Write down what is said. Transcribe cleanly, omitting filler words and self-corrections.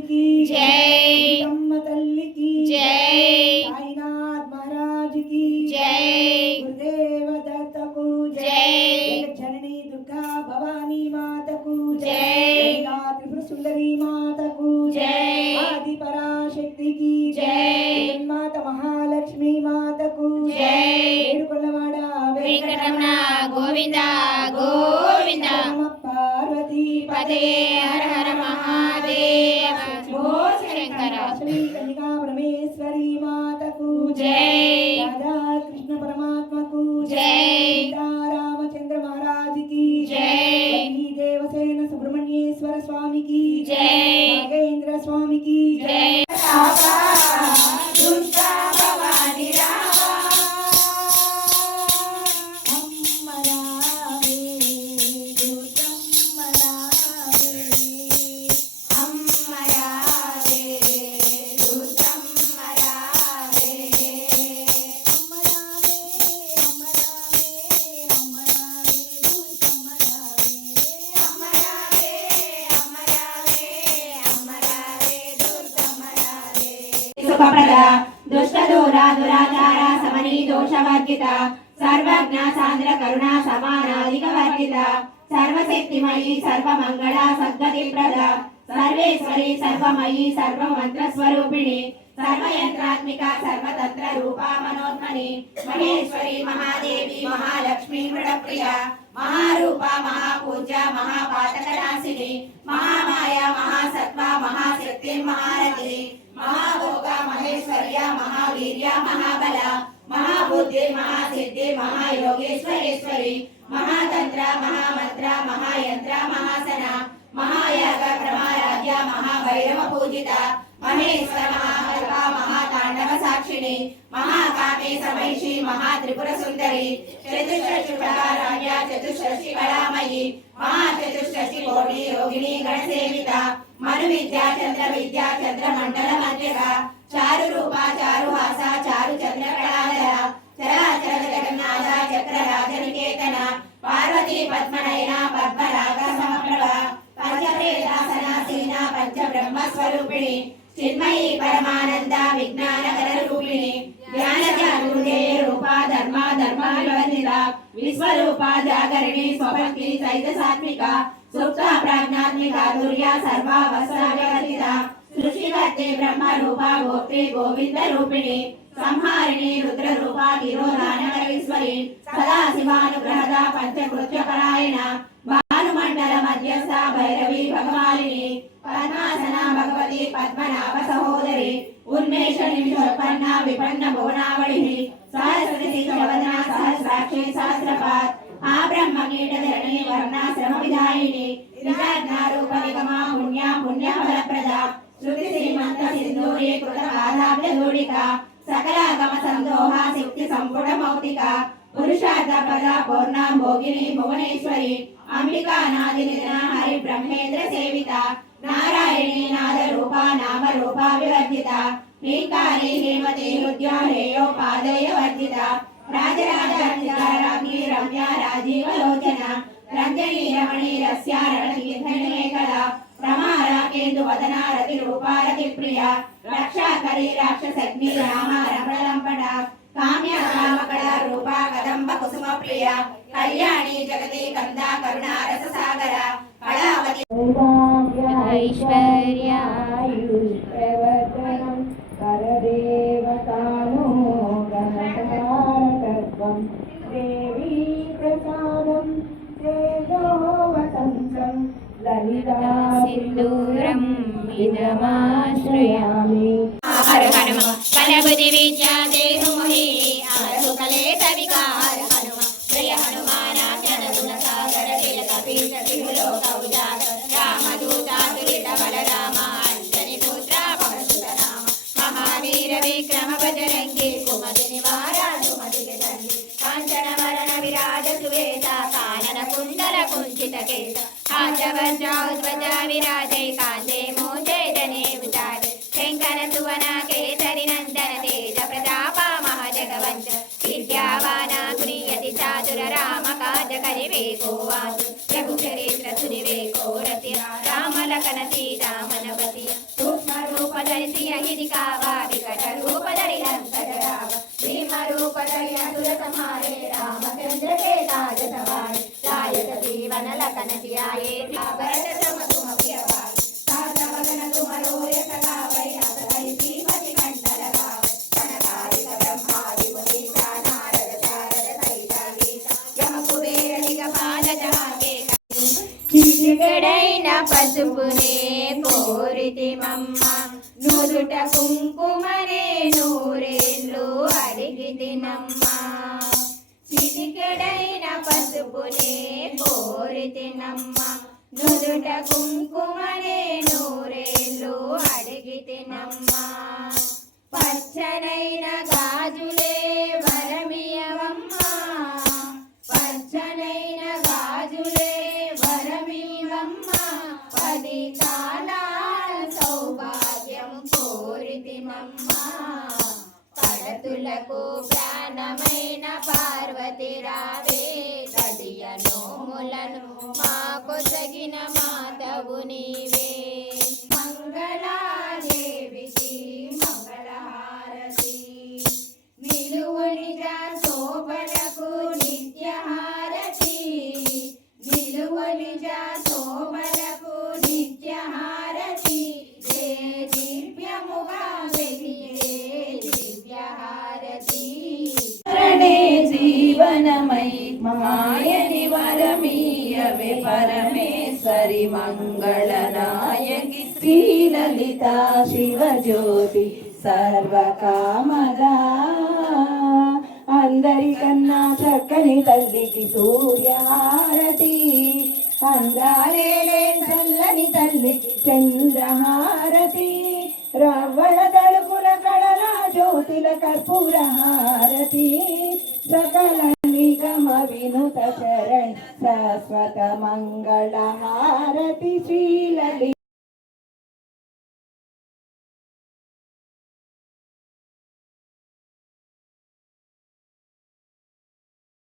की जय, अम्मा तल्ली की जय, साईनाथ महाराज की जय, गुरुदेव दत्त को जय, जननी दुर्गा भवानी माता को जय, त्रिपुर सुंदरी माता को जय, आदि पराशक्ति की जय, माता महालक्ष्मी माता को जय, वेंकटरमण गोविंदा गोविंदा, पार्वती पदे हर हर महादेव, शंभो शंकर, श्री कन्या परमेश्वरी माता को जय, राधा कृष्ण परमात्मा को जय, रामचंद्र महाराज की जय, देवसेन सुब्रमण्येश्वर स्वामी की जय, नागेंद्र स्वामी की जय। दुर्गा भवानी रामा, सुखप्रदा दुष्टदूरा दुराचार समनी दोषवर्जिता सर्वज्ञ सान्द्र करुणा समानाधिकवर्जिता सर्वशक्तिमयी सर्वमंगला सद्गतिप्रदा सर्वेश्वरी सर्वमयी सर्वमन्त्रस्वरूपिणी सर्वयंत्रात्मिका सर्वतंत्र रूपा मनोत्मनि महेश्वरी महादेवी महालक्ष्मी मृडप्रिया महारूपा महापूज्या महापातकनाशिनी महामाया महासत्वा महाशक्ति महारथी महाभोगा महेश्वर्या महावीर्या महाबला महाबुद्धि महासिद्धि महायोगेश्वरेश्वरी महातंत्र महामंत्र महायंत्र महासना महायाग प्रमाराध्य महाभैरव पूजिता महेश्वर महाकल्पा महातांडव साक्षिणी महाकामे समैषी महात्रिपुर सुंदरी चतुष्षष्टिराज्ञा चतुष्षष्टि कलामयी महाचतुष्षष्टि कोटि योगिनी गणसेविता मनु विद्या चंद्र मंडल मध्यगा चारु रूपा चारु हासा चारु चंद्र कलाधरा चराचर जगन्नाथ चक्र राजनिकेतन पार्वती पद्मनयना पद्मराग समप्रभा पंचप्रेतासनासीना पंच ब्रह्म स्वरूपिणी चिन्मयी परमानंद विज्ञानकर रूपिणी ज्ञान जागृते रूपा धर्मा धर्मा विवर्धिता विश्वरूपा जागरिणी स्वभक्ति सहित सात्विका सुप्त प्राज्ञात्मिका दुर्या सर्वावस्था विवर्धिता सृष्टिकर्ते ब्रह्म रूपा गोत्री गोविंद रूपिणी संहारिणी रुद्र रूपा गिरोधानकरीश्वरी सदा शिवानुग्रहदा पंचकृत्य परायण भानुमंडल मध्यस्थ भैरवी भगवालिनी पद्मासना भगवती पद्मनाभ सहोदरी उन्मेष निमिषोत्पन्ना विपन्न भुवनावळिः सहस्रशती वदना सहस्राक्षी सहस्रपाद आ ब्रह्म कीट धरणी वर्णाश्रम विधायिनी विराज्ञा रूप निगमा पुण्या पुण्य फलप्रदा श्रुति श्रीमंत सिंधूरी कृत बाधाब्ज धूलिका सकलागम संदोहा सिक्ति संपुट मौक्तिका पुरुषार्थ पदा पूर्णा भोगिनी भुवनेश्वरी अंबिका नादि निधना हरि ब्रह्मेंद्र सेविता नारायणी नाद रूपा नाम रूपा विवर्जिता ह्रींकारी हेमते हृद्या हेयो पादय वर्जिता राजराजाज्ञी रम्या राजीव लोचना रंजनी रमणी रस्या रणकीर्तनेकला प्रमारा केंदु वदना रति रूपा रति प्रिया रक्षा करी राक्षसग्नि रामा रमणलंपटा काम्या कामकड़ा रूपा कदंब कुसुम प्रिया कल्याणी जगति कंदा करुणा रस सागरा कलावती ऐश्वर्या प्रवर्तनं करदेवतानो गणकारकत्वं देवी प्रसादं तेजो वसन्तं ललिता सिन्दूरं इदमाश्रयामि हर हनुम बलबुद्धि विद्या देहु मोहि हरहु कलेश विकार हनुम जय हनुमान ज्ञान गुण सागर जय कपीश तिहु लोक उजागर रामदूता दुरित बल राम अंजनी पुत्र पवन सुत नाम महावीर विक्रम बजरंगी कुमति निवार सुमति के संगी कांचन वरण विराज सुवेता कानन कुंडल कुंचित केश हाथ वज्र ध्वजा विराजै कांधे मोजे जने विचारे शंकर सुवन केसरी नंदन तेज प्रताप महाजगवंश विद्यावान कुर्यति चातुर राम काज करिवे को आतुर प्रभु चरित्र सुनिवे को रति राम लखन सीता मनपति हमारे रामचंद्र के ताज सवार लायत जीवन लखन जियाए भरत सम तुम प्रिय भाई सात वदन तुमरो यश गावै असै श्रीमति कंठ लगावै कनकादिक ब्रह्मादि मुनीसा नारद शारद सहित गीता यम कुबेर दिगपाल जहांगे చిటికెడైన పసుపునే కోరితి మమ్మ నుదుట కుంకుమనే నూరేళ్ళు అడిగితినమ్మ చిటికెడైన పసుపునే కోరితినమ్మ నుదుట కుంకుమనే నూరేళ్ళు అడిగితినమ్మ పచ్చనైన గాజులే వరమియవమ్మ పచ్చనైన గాజులే వరమివమ్మ పది కాలాల సౌభాగ్యం కోరితిమమ్మ పడతులకు ప్రాణమైన పార్వతి రావే కడియ నోములను మాకు తగిన మాతవు నీవే మంగళాదేవికి మంగళహారతి నిలువనిజ శోభలకు నిత్యహారతి నిలువనిజ శోభలకు నిత్యహారతి ఏ దివ్యముగా వెలిగే దివ్యహారతి శరణే జీవనమై మాయని వరమీయవే పరమేశ్వరి మంగళనాయకి శ్రీలలిత శివజ్యోతి సర్వకామదా అందరికన్నా చక్కని తల్లికి సూర్యహారతి అందాలే చల్లని తల్లికి చంద్రహారతి రవ్వల తలుపుల కళల జ్యోతిల కర్పూర హారతి సకల నిగమ వినుత చరణ్ శాశ్వత మంగళ హారతి శ్రీ